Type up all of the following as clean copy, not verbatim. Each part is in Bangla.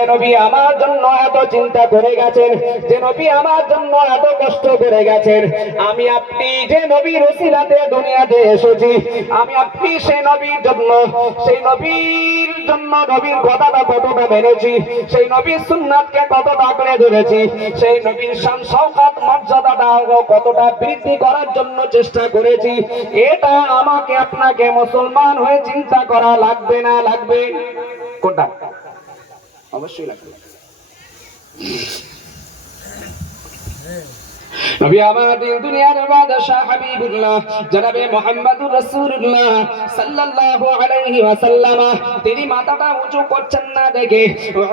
যে নবী আমার জন্য এত চিন্তা করে গেছেন, যে নবী আমার জন্য এত কষ্ট করে গেছেন, আমি আপনি যে নবীর ওসিলাতে দুনিয়াতে এসেছি, আমি আপনি সেই নবীর জন্য, নবীর কথাটা কতটা মেনেছি, সেই নবীর সুন্নাতকে কতটা আঁকড়ে ধরেছি, সেই নবীর শান শওকত মর্যাদাটা কতটা বৃদ্ধি করার জন্য চেষ্টা করেছি, এটা আমাকে আপনাকে মুসলমান হয়ে চিন্তা করা লাগবে না লাগবে? কোনটা? অবশ্যই লাগবে। নবী আমাদের দুনিয়ার বাদশা হাবিবুল্লাহ জনাবে মুহাম্মদুর রাসূলুল্লাহ সাল্লাল্লাহু আলাইহি ওয়াসাল্লাম তিনি মাথাটা উঁচু করছেন না দেখে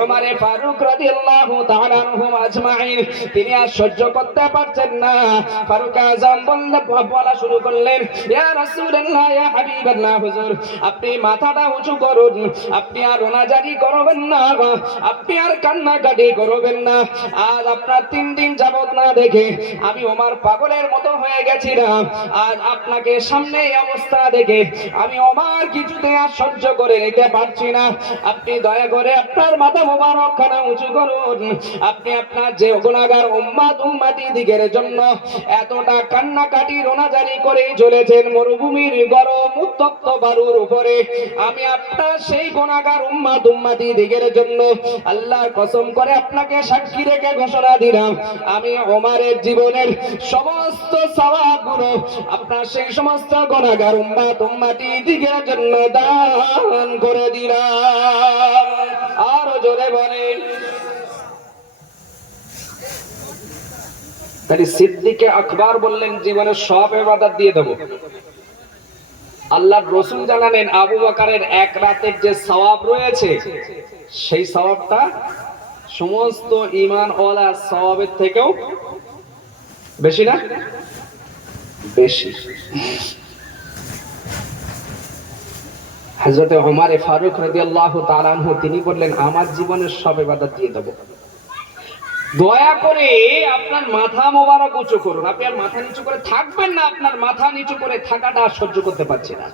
ওমর ফারুক রাদিয়াল্লাহু তাআলা আনহুম আজমাইন তিনি আর সহ্য করতে পারছেন না। ফারুক আযম বলা শুরু করলেন, ইয়া রাসূলুল্লাহ, ইয়া হাবিবাল্লাহ, হুজুর আপনি মাথাটা উঁচু করুন, আপনি আর রোনাজারি করবেন না, আপনি আর কান্নাকাটি করবেন না। আজ আপনার 3 দিন যাবত না দেখে আমি ওমর পাগলের মতো হয়ে গেছিলাম, আর আপনাকে সামনে এই অবস্থা দেখে আমি ওমর কিছুতে আর সহ্য করে নিতে পারছি না। আপনি দয়া করে আপনার মাথা মোবারক খানা উঁচু করুন। আপনি আপনার যে গুনাহগার উম্মতি দিগের জন্য এতটা কান্নাকাটি রোনাজারি করেই চলেছেন মরুভূমির গরম উত্তপ্ত বালুর উপরে, আমি আপনার সেই গুনাহগার উম্মতি দিগের জন্য আল্লাহর কসম করে আপনাকে সাক্ষী রেখে ঘোষণা দিলাম, আমি ওমরের জীবনের সমস্ত সওয়াবগুলো আপনার সেই সমস্ত গুনাহগার উম্মতি দিগের জন্য দান করে দিলাম। আরো জোরে বলেন। তাই সিদ্দিকে আকবর বললেন, জীবনের সব ইবাদত দিয়ে দেব। আল্লাহর রাসূল জানালেন, আবু বকরের এক রাতের যে সওয়াব রয়েছে সেই সওয়াবটা সমস্ত ঈমানওয়ালা সওয়াবের থেকেও বেশি না? বেশি। হযরত ওমর ফারুক রাদিয়াল্লাহু তাআলা আনহু তিনি বললেন, আমার জীবনের সব ইবাদত দিয়ে দেব। দয়া করে আপনার মাথা মোবারক উঁচু করুন। আপনি আর মাথা নিচু করে থাকবেন না, আপনার মাথা নিচু করে থাকাটা আর সহ্য করতে পারছি না।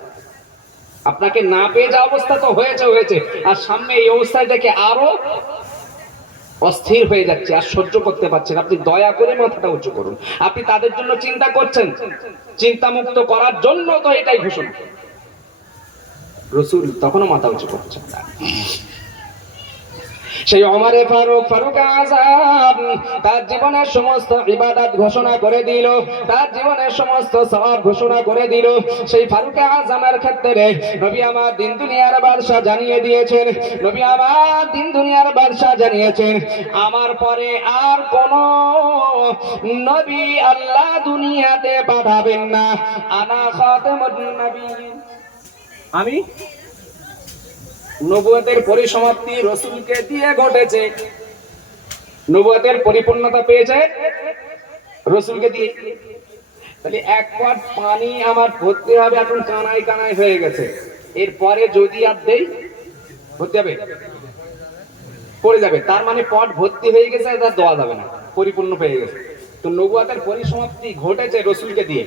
আপনাকে না পেয়ে যা অবস্থা তো হয়েছে, আর সামনে এই অবস্থায় দেখে আরো অস্থির হয়ে যাচ্ছে, আর সহ্য করতে পারছেন। আপনি দয়া করে মাথাটা উঁচু করুন। আপনি তাদের জন্য চিন্তা করছেন, চিন্তা মুক্ত করার জন্য তো এটাই ঘোষণা। রাসূল তখনও মাথা উঁচু করছেন না। সেই ওমর ফারুক আযম তার জীবনের সমস্ত ইবাদত ঘোষণা করে দিল, তার জীবনের সমস্ত সওয়াব ঘোষণা করে দিল। সেই ফারুক আযমের ক্ষেত্রে নবী আমার দিন দুনিয়ার বাদশা জানিয়ে দিয়েছেন, নবী আমার দিন দুনিয়ার বাদশা জানিয়েছেন, আমার পরে আর কোন নবী আল্লাহ দুনিয়াতে পাঠাবেন না। আনা খাতামুন নবিয়্যিন, আমি নবুয়তের পরিসমাপ্তি রাসূলকে দিয়ে ঘটেছে। নবুয়তের পরিপূর্ণতা পেয়েছে রাসূলকে দিয়ে। তাহলে এক পট পানি আমার ভর্তি হবে, এখন কানাই কানাই হয়ে গেছে, এরপরে যদি আর দেই ভর্তি হবে, পড়ে যাবে। তার মানে পট ভর্তি হয়ে গেছে, এটা দেওয়া যাবে না, পরিপূর্ণ পেয়ে গেছে। তো নবুয়তের পরিসমাপ্তি ঘটেছে রাসূলকে দিয়ে।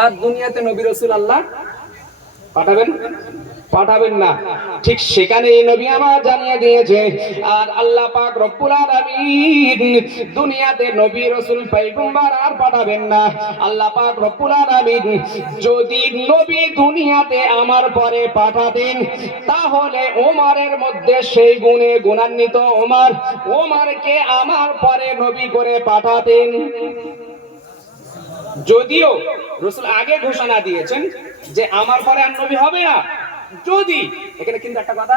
আর দুনিয়াতে নবী রাসূল আল্লাহ পাঠাবেন না। ঠিক সেখানে নবী আমার জানিয়ে দিয়েছে, আর আল্লাহ পাক রব্বুল আলামিন দুনিয়াতে নবী রাসূল পয়গম্বর আর পাঠাবেন না। আল্লাহ পাক রব্বুল আলামিন যদি নবী দুনিয়াতে আমার পরে পাঠাতেন, তাহলে ওমরের মধ্যে সেই গুণে গুণান্বিত ওমরকে আমার পরে নবী করে পাঠাতেন। যদিও রাসূল আগে ঘোষণা দিয়েছেন যে আমার পরে আর নবী হবে না, যদি, এখানে কিন্তু একটা কথা,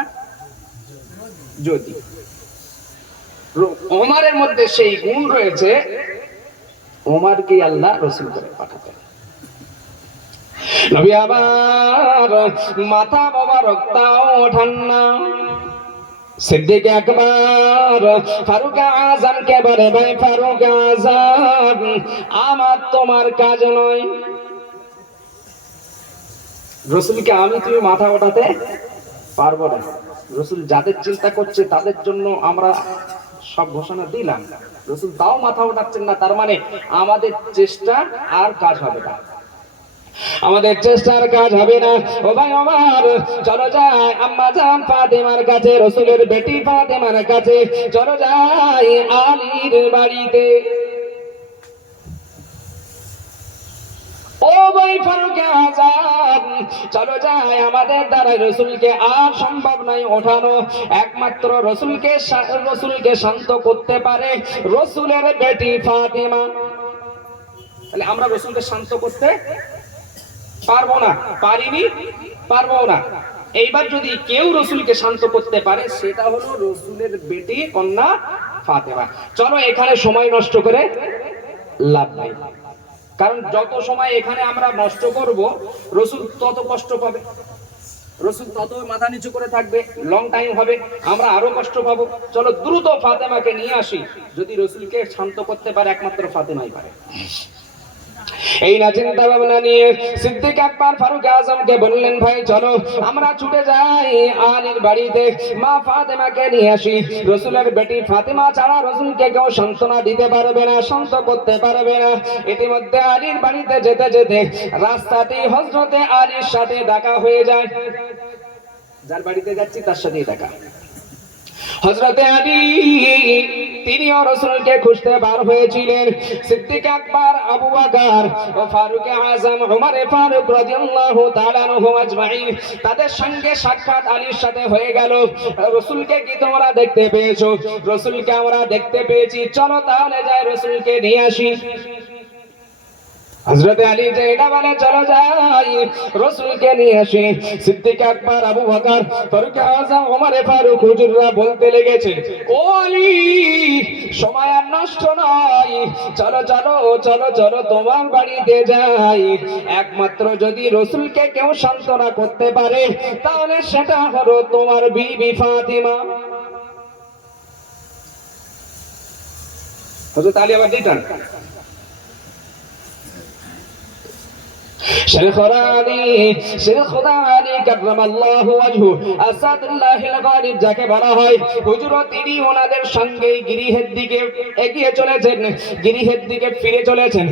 যদি ওমরের মধ্যে সেই গুণ রয়েছে, ওমরকে আল্লাহ রাসূল করে পাঠাতেন। নবী আবার মাথা মোবারক তাও ওঠান না। সিদ্দিক আকবর ফারুক আযমকে বলে, ভাই ফারুক আযম, আমার তোমার কাজ নয়। রাসূলকে আমি তুমি মাথা ওঠাতে পারবো না। রাসূল যাদের চিন্তা করছে তাদের জন্য আমরা সব ঘোষণা দিলাম, রাসূল তাও মাথা ওঠাচ্ছেন না, তার মানে আমাদের চেষ্টা আর কাজ হবে না। আমাদের চেষ্টার কাজ হবে না। ও ভাই আমার, চলো যাই আম্মা জান ফাতেমার কাছে, রসুলের বেটি ফাতেমার কাছে, চলো যাই আলীর বাড়িতে। ও ভাই ফারুক আযম, চলো যাই, আমাদের দ্বারা রসুলকে আর সম্ভব নয় ওঠানো, একমাত্র রসুলকে শান্ত করতে পারে রসুলের বেটি ফাতেমা। তাহলে আমরা রসুলকে শান্ত করতে পারবো না, পারিনি, পারবো না। এইবার যদি কেউ রসুলকে শান্ত করতে পারে সেটা হলো রসুলের বেটি কন্যা ফাতেমা। চলো এখানে সময় নষ্ট করে লাভ নাই, কারণ যত সময় এখানে আমরা নষ্ট করব রসুল তত কষ্ট পাবে, রসুল তত মাথা নিচু করে থাকবে, লং টাইম হবে, আমরা আরো কষ্ট পাবো। চলো দ্রুত ফাতেমাকে নিয়ে আসি, যদি রসুলকে শান্ত করতে পারে একমাত্র ফাতেমাই পারে। এই না চিন্তা ভাবনা নিয়ে সিদ্দিক আকবর ফারুক আজমকে বললেন, ভাই চলো আমরা ছুটে যাই আলীর বাড়িতে, মা ফাতেমাকে নিয়ে আসি। রসুলের বেটি ফাতেমা ছাড়া রসুলকে কেউ সান্ত্বনা দিতে পারবে না, শান্ত করতে পারবে না। ইতিমধ্যে আলীর বাড়িতে যেতে যেতে রাস্তাতেই হযরতে আলীর সাথে দেখা হয়ে যায়। যার বাড়িতে যাচ্ছি তার সাথেই দেখা। হযরতে আলী তিনিও রাসূলকে খুঁজতে বার হয়েছিলেন। সিদ্দিক আকবর, আবু বকর ও ফারুক আযম, ওমর ফারুক রাদিয়াল্লাহু তাআলা আনহুম আজমাইন, তাদের সঙ্গে সাক্ষাৎ আলীর সাথে হয়ে গেল। রাসূলকে কি তোমরা দেখতে পেয়েছো? রাসূলকে আমরা দেখতে পেয়েছি, চলো তাহলে যাই রাসূলকে নিয়ে আসি। হযরত আলী যেটা বলে চলো যাই রাসূলকে নিয়ে আসি। সিদ্দিক আকবর, আবু বকর, ফারুক আযম, ওমর ফারুক হুজুররা বলতে লেগেছে, ও আলী সময় আর নষ্ট নয়, চলো চলো চলো চলো তোমার বাড়িতে যাই। একমাত্র যদি রাসূলকে কেউ সান্ত্বনা করতে পারে তাহলে সেটা হলো তোমার বিবি ফাতিমা। হযরত আলী আবার দিতেন শেখ আলী কাররামাল্লাহু ওয়াজহু আসাদুল্লাহিল গালিব যাকে বলা হয়, হুজুর তিনি ওনাদের সঙ্গে গিরিহের দিকে এগিয়ে চলেছেন, গিরিহের দিকে ফিরে চলেছেন।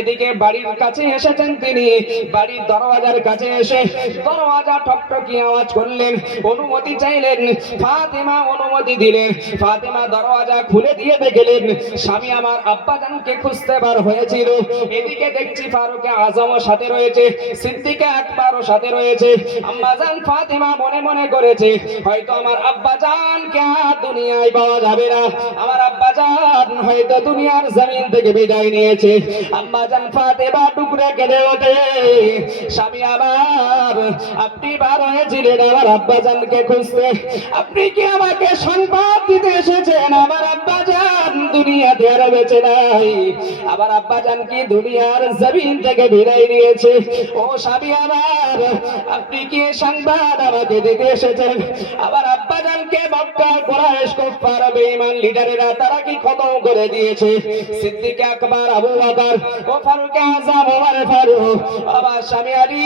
এদিকে বাড়ির কাছে এসেছেন তিনি, বাড়ির দরওয়াজার কাছে এসে দরওয়াজা ঠকঠকি আওয়াজ করলেন, অনুমতি চাইলেন। ফাতেমা অনুমতি দিলেন। ফাতেমা দরওয়াজা খুলে দিয়ে দেখলেন স্বামী আমার আব্বাজানকে খুঁজতে বার হয়েছিল। এদিকে দেখছি ফারুক আযম সাথে রয়েছে, সিদ্দিক আকবরও সাথে রয়েছে। আম্মাজান ফাতেমা মনে মনে করেছে হয়তো আমার আব্বাজানকে আর দুনিয়ায় পাওয়া যাবে না, আমার আব্বাজান হয়তো দুনিয়ার জমিন থেকে বিদায় নিয়েছে। আম্মাজান ফাতেমা টুকরে কেঁদে ওঠে, স্বামী আমার আপনি বার হয়েছিলেন আমার আব্বাজানকে খুঁজতে, আপনি কি আমাকে সংবাদ দিতে এসেছেন আমার আব্বাজান দুনিয়াতে আর বেঁচে নাই, আমার আব্বাজান কি দুনিয়ার জমিন থেকে বিদায় নিয়েছে? ও স্বামী আমার আপনি কি সংবাদ আমাকে দিতে এসেছেন? আমার আব্বাজানকে মক্কা কুরাইশ কুফার বেঈমান লিডারেরা তারা কি খতম করে দিয়েছে। সিদ্দিক আকবর, আবু বকর ও ফারুক আযম, ওমর ফারুক, আমার স্বামী আলী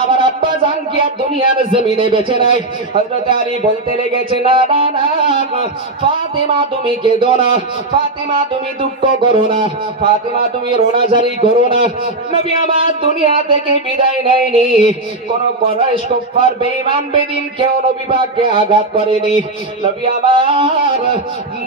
আমার আব্বাজান কি আর দুনিয়ার জমিনে বেঁচে নাই? হযরত আলী বলতে লেগেছে, না না না ফাতেমা তুমি কেঁদো না, ফাতেমা তুমি দুঃখ করো না, ফাতেমা তুমি রোনাজারি করো না। নবী আমার দুনিয়া থেকে বিদায় নেয়নি, কোন কুরাইশ কুফার বেঈমান বেদিন কেউ নবী পাককে আঘাত করেনি। নবী আমার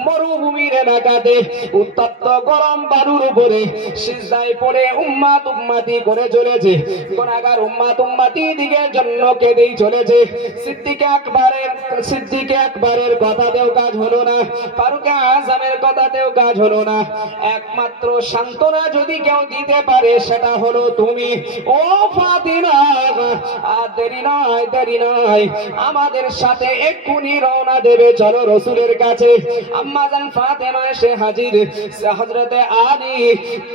মরুভূমির এলাকাতে উত্তপ্ত গরম বালুর উপরে সিজদায় পড়ে উম্মতি করে চলেছে, গুনাহগার উম্মতি দিকের জন্য কেঁদেই চলেছে। সিদ্দিক আকবরের কথাতেও কাজ হলো না, ফারুক আযমের কথাতেও কাজ হলো না। একমাত্র সান্ত্বনা যদি কেউ দিতে পারে সেটা হলো তুমি, ও ফাতিমা। আর দেরি নয়, দেরি নয়, আমাদের সাথে এক্ষুনি রওনা দেবে, চলো রসুলের কাছে। আম্মাজান ফাতেমা এসে হাজির। হযরতে আলী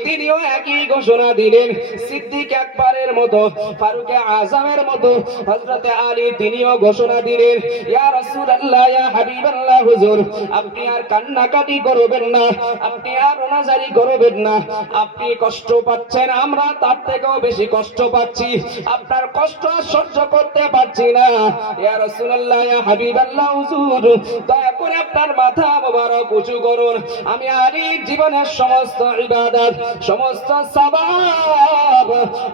তিনিও একই ঘোষণা দিলেন, সিদ্দিক আকবরের মতো, ফারুক আযমের মতো হযরতে আলী তিনিও ঘোষণা দিলেন, ইয়া রাসূলুল্লাহ, ইয়া হাবিবাল্লাহ, হুজুর আপনি আর কান্নাকাটি করবেন না, আপনি আর রোনাজারি করবেন না, আপনি কষ্ট পাচ্ছেন, আমরা তার থেকেও বেশি কষ্ট পাচ্ছি, আপনার কষ্ট সহ্য করতে পারছি না। ইয়া রাসূলুল্লাহ, ইয়া হাবিবাল্লাহ, হুজুর দয়া করে আপনার মাথা মোবারক উঁচু করুন। আমি আলী জীবনের সমস্ত ইবাদত, সমস্ত সওয়াব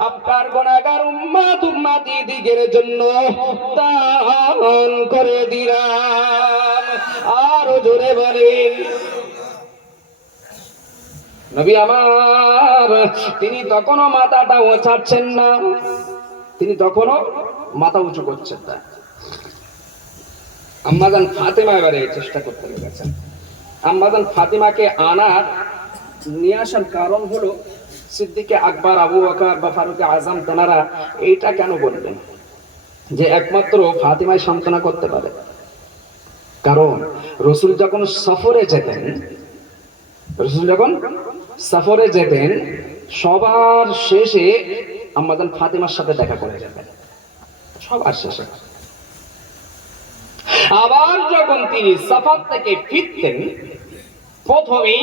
আপনার গুনাহগার উম্মতিদের জন্য দান করে দিলাম। আর জোরে বলেন নবী আমার তিনি তখনও মাথাটা ওঠাচ্ছেন না, তিনি তখনও মাথা উঁচু করছেন না। আম্মাজান ফাতেমা এবারে চেষ্টা করতে লেগেছেন। আম্মাজান ফাতেমাকে নিয়ে আসার কারণ হলো সিদ্দিকে আকবর, আবু বকর বা ফারুকে আজম তেনারা এইটা কেন বললেন যে একমাত্র ফাতেমাই সান্ত্বনা করতে পারে? কারণ রসুল যখন সফরে যেতেন সবার শেষে আম্মাজান ফাতেমার সাথে দেখা করে যেতেন, সবার শেষে। আবার যখন তিনি সফর থেকে ফিরতেন প্রথমেই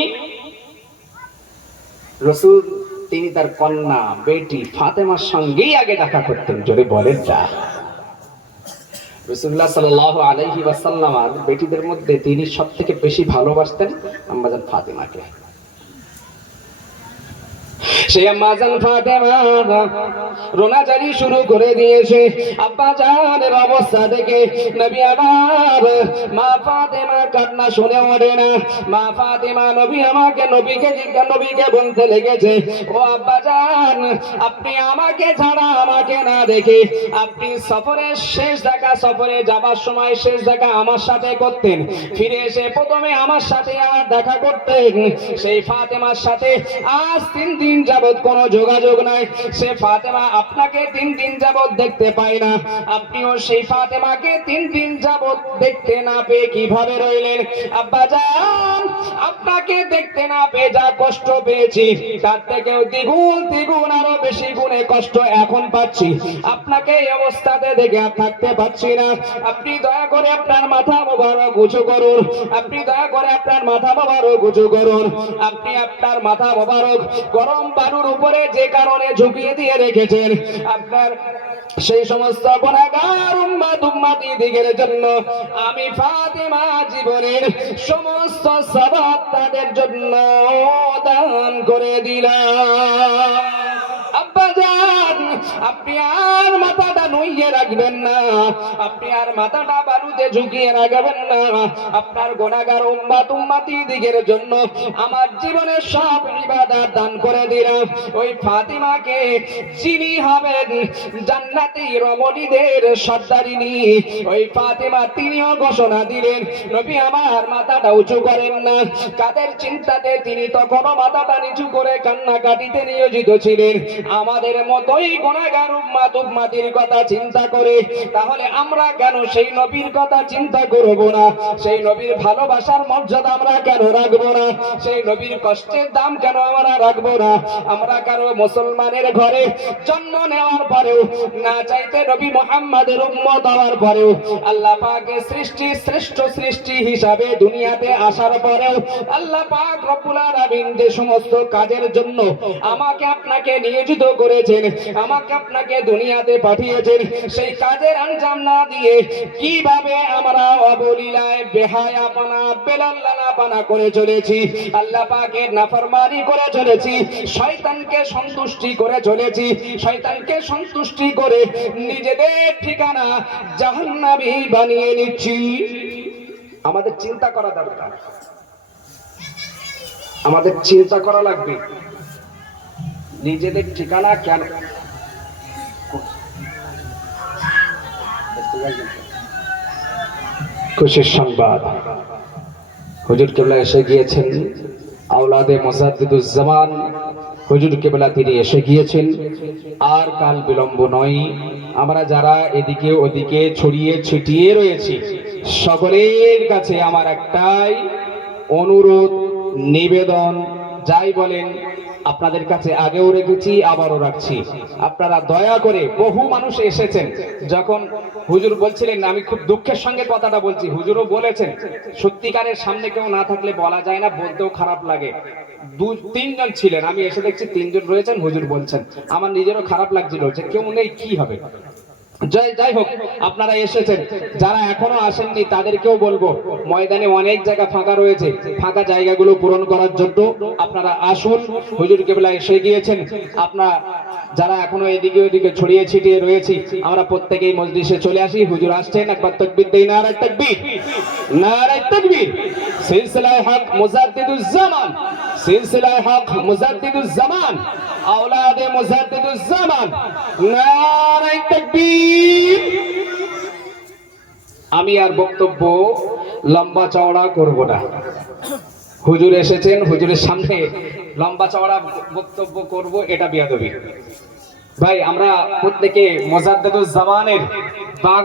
রসুল তিনি তার কন্যা বেটি ফাতেমার সঙ্গেই আগে দেখা করতেন। জোরে বলেন না। রাসূলুল্লাহ সাল্লাল্লাহু আলাইহি ওয়াসাল্লাম বেটিদের মধ্যে তিনি সবথেকে বেশি ভালোবাসতেন আম্মাজান ফাতেমাকে। সেই আম্মাজান ফাতেমা রোনাজারি শুরু করে দিয়েছে। আব্বা জানের অবস্থা দেখে নবী আমার মা ফাতেমা কান্না শুনে ওঠে না। মা ফাতেমা নবীকে বলতে লেগেছে, ও আব্বা জান, আপনি আমাকে ছাড়া আমাকে না দেখে আপনি সফরে যাবার সময় শেষ দেখা আমার সাথে করতেন, ফিরে এসে প্রথমে আমার সাথে আর দেখা করতেন। সেই ফাতেমার সাথে আজ 3 দিন যাবত কোনো যোগাযোগ নাই। সে ফাতেমা আপনাকে 3 দিন যাবত দেখতে পায় না, আপনিও সেই ফাতেমাকে 3 দিন যাবত দেখতে না পেয়ে কিভাবে রইলেন? আব্বা জান, আপনাকে দেখতে না পেয়ে যা কষ্ট পেয়েছি তার থেকেও দ্বিগুণ আরো বেশি গুণে কষ্ট এখন পাচ্ছি। আপনাকে এই অবস্থাতে দেখে আর থাকতে পারছি না। আপনি দয়া করে আপনার মাথা মোবারক উঁচু করুন। আপনি দয়া করে আপনার মাথা মোবারক উঁচু করুন। আপনি আপনার মাথা মোবারক গরম বালুর উপরে যে কারণে ঝুঁকিয়ে দিয়ে রেখেছেন, আপনার সেই সমস্ত গুনাহগার উম্মতিদের জন্য আমি ফাতেমা জীবনের সমস্ত সওয়াব তাদের জন্য দান করে দিলাম। আব্বা জান, আপনি আর মাথাটা নুইয়ে রাখবেন না, আপনি আর মাথাটা বালুতে ঝুঁকিয়ে রাখবেন না। আপনার গুনাহগার উম্মতিদের জন্য আমার জীবনের সব ইবাদত দান করে দিলাম। ওই ফাতিমাকে যিনি হবেন জান্নাতি রমণীদের সর্দারিনী, ওই ফাতিমা তিনিও ঘোষণা দিলেন। নবী আমার মাথাটা উঁচু করেন না। কাদের চিন্তাতে তিনি তখনও মাথাটা নিচু করে কান্নাকাটিতে নিয়োজিত ছিলেন? আমাদের মতোই গুনাহগার উম্মতির কথা চিন্তা করে। তাহলে আমরা কেন সেই নবীর কথা চিন্তা করব না? সেই নবীর ভালোবাসার মর্যাদা আমরা কেন রাখবো না? সেই নবীর কষ্টের দাম কেন আমরা রাখবো না? আমরা কারো মুসলমানের ঘরে জন্ম নেওয়ার পরেও, না চাইতে নবী মুহাম্মাদের উম্মত হওয়ার পরেও, আল্লাহ পাকের শ্রেষ্ঠ সৃষ্টি হিসাবে দুনিয়াতে আসার পরেও আল্লাহ পাক রব্বুল আলামিন যে সমস্ত কাজের জন্য আমাকে আপনাকে নিয়োজিত করেছেন, আমাকে আপনাকে দুনিয়াতে পাঠিয়েছেন, সেই কাজের আঞ্জাম না দিয়ে কিভাবে আমরা অবলীলায় বেহায়াপনা বেলাল্লাপানা করে চলেছি, আল্লাহ পাকের নাফরমানি করে চলেছি, শয়তানকে সন্তুষ্টি করে চলেছি, শয়তানকে সন্তুষ্টি করে নিজেদের ঠিকানা জাহান্নামী বানিয়ে নিচ্ছি। আমাদের চিন্তা করা দরকার, আমাদের চিন্তা করা লাগবে নিজেদের ঠিকানা কেন। খুশির সংবাদ, হুজুর কেবলা এসে গিয়েছেন। আওলাদে মুজাদ্দিদুজ্জামান হুজুর কেবলা তিনি এসে গিয়েছেন। আর কাল বিলম্ব নয়। আমরা যারা এদিকে ওদিকে ছড়িয়ে ছিটিয়ে রয়েছি সকলের কাছে আমার একটাই অনুরোধ, নিবেদন, যাই বলেন আপনাদের কাছে আগেও রেখেছি, আবারও রাখছি। আপনারা দয়া করে, বহু মানুষ এসেছেন, যখন হুজুর বলছিলেন, আমি খুব দুঃখের সঙ্গে কথাটা বলছি, হুজুরও বলেছেন সত্যিকারের সামনে কেউ না থাকলে বলা যায় না, বলতেও খারাপ লাগে। 2-3 জন ছিলেন, আমি এসে দেখছি 3 জন রয়েছেন, হুজুর বলছেন। আমার নিজেরও খারাপ লাগছিল যে কেউ নেই, কি হবে। যাই হোক, আপনারা এসেছেন, যারা এখনো আসেননি তাদেরকেও বলবো ময়দানে অনেক জায়গা ফাঁকা রয়েছে, ফাঁকা জায়গাগুলো পূরণ করার জন্য আপনারা আসুন। হুজুর কেবলা এসে গিয়েছেন। আপনারা যারা এখনো এদিকে ওদিকে ছড়িয়ে ছিটিয়ে রয়েছি, আমরা প্রত্যেকেই মজলিসে চলে আসি। হুজুর আসছেন, একবার তাকবীর দেই, নারায়ে তাকবীর, নারায়ে তাকবীর। সিলসিলায়ে হক মুজাদ্দিদুজ জামান, সিলসিলায়ে হক মুজাদ্দিদুজ জামান, আওলাদে মুজাদ্দিদুজ জামান, নারায়ে তাকবীর। আমি আর বক্তব্য লম্বা চওড়া করব না। হুজুর এসেছেন, হুজুরের সামনে লম্বা চওড়া বক্তব্য করব, এটা বেয়াদবি। ভাই, আমরা প্রত্যেকে মুজাদ্দিদুজ জামানের বাগান